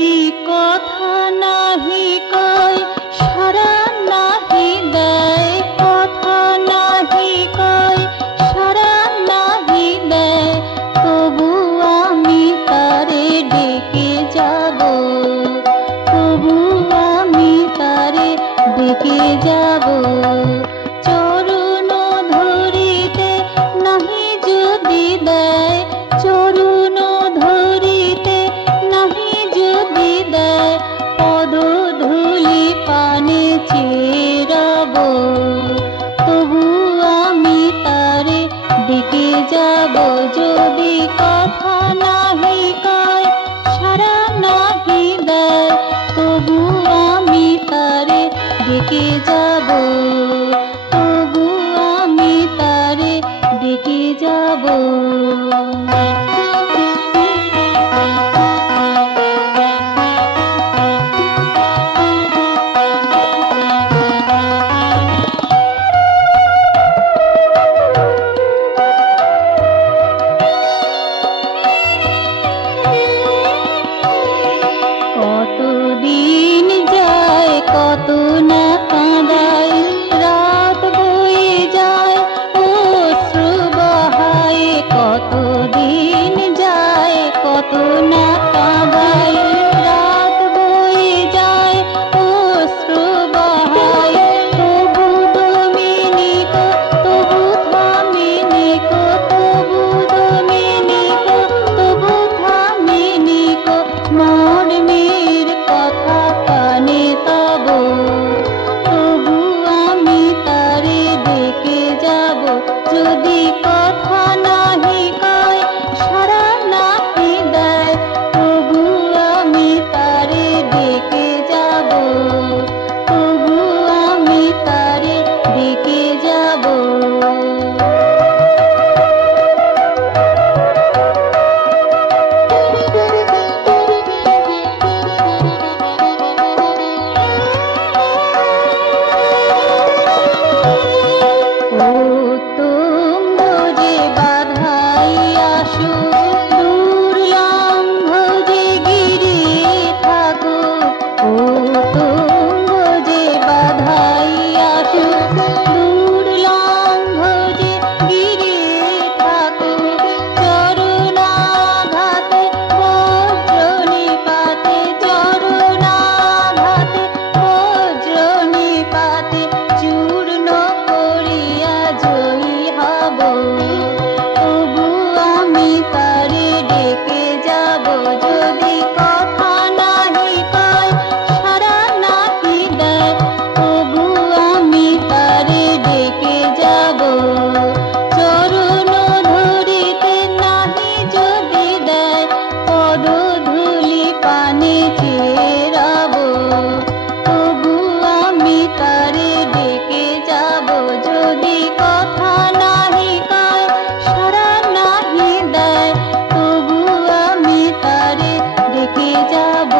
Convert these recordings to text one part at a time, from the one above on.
যদি কথা নাহি কয় সারা নাহি দেয়, কথা নাহি কয় সারা নাহি দেয়, তবু আমি তারে ডেকে যাব, তবু আমি তারে ডেকে যাব। চরণ ধরিতে নাহি যদি দেয়, চরণ ধরিতে নাহি যদি দেয়, পদধূলি পানে চেরাব, তবু আমি তারে ডেকে যাব। যদি কথা নাহি কয় সারা নাহি দেয়, তবু আমি তারে ডেকে যাব, তবু আমি তারে ডেকে যাব। কতদিন যায় কত না কাঁদায়, রাত বয়ে যায় অশ্রু বহায়, কতদিন যায় কত না কাঁদায়, রাত বয়ে যায় অশ্রু বহায়, তবু দমিনি গো তবু থামিনি গো, তবু দমিনি গো তবু থামিনি গো, মর্মের কথা কানে তব, তবু আমি তারে ডেকে যাব। যদি কথা নাহি কয় সারা নাহি দেয়, তবু আমি তারে ডেকে যাব, তবু আমি তারে ডেকে যাব। ও তুঙ্গ যে বাধাই আসু, দুর্লঙ্ঘ যে গিরি থাকু, ও তুঙ্গ যে বাধাই আসু, দুর্লঙ্ঘ যে গিরি থাকু, চরণাঘাতে বজ্র নিপাতে, চরণাঘাতে বজ্র নিপাতে, চূর্ণ করিয়া জয়ী হব, তবু আমি তারে ডেকে যাব। যদি কথা নাহি কয় সারা নাহি দেয়, তবু আমি তারে ডেকে যাব। চরণ ধরিতে নাহি যদি দেয়, পদধূলি পানে চেরাব, তবু আমি তারে ডেকে যাব। যদি কথা নাহি কয় সারা নাহি দেয়, তবু আমি তারে ডেকে যাব,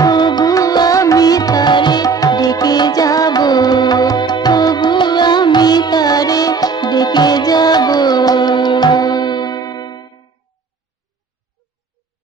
তবু আমি তারে ডেকে যাব, তবু আমি তারে ডেকে যাব।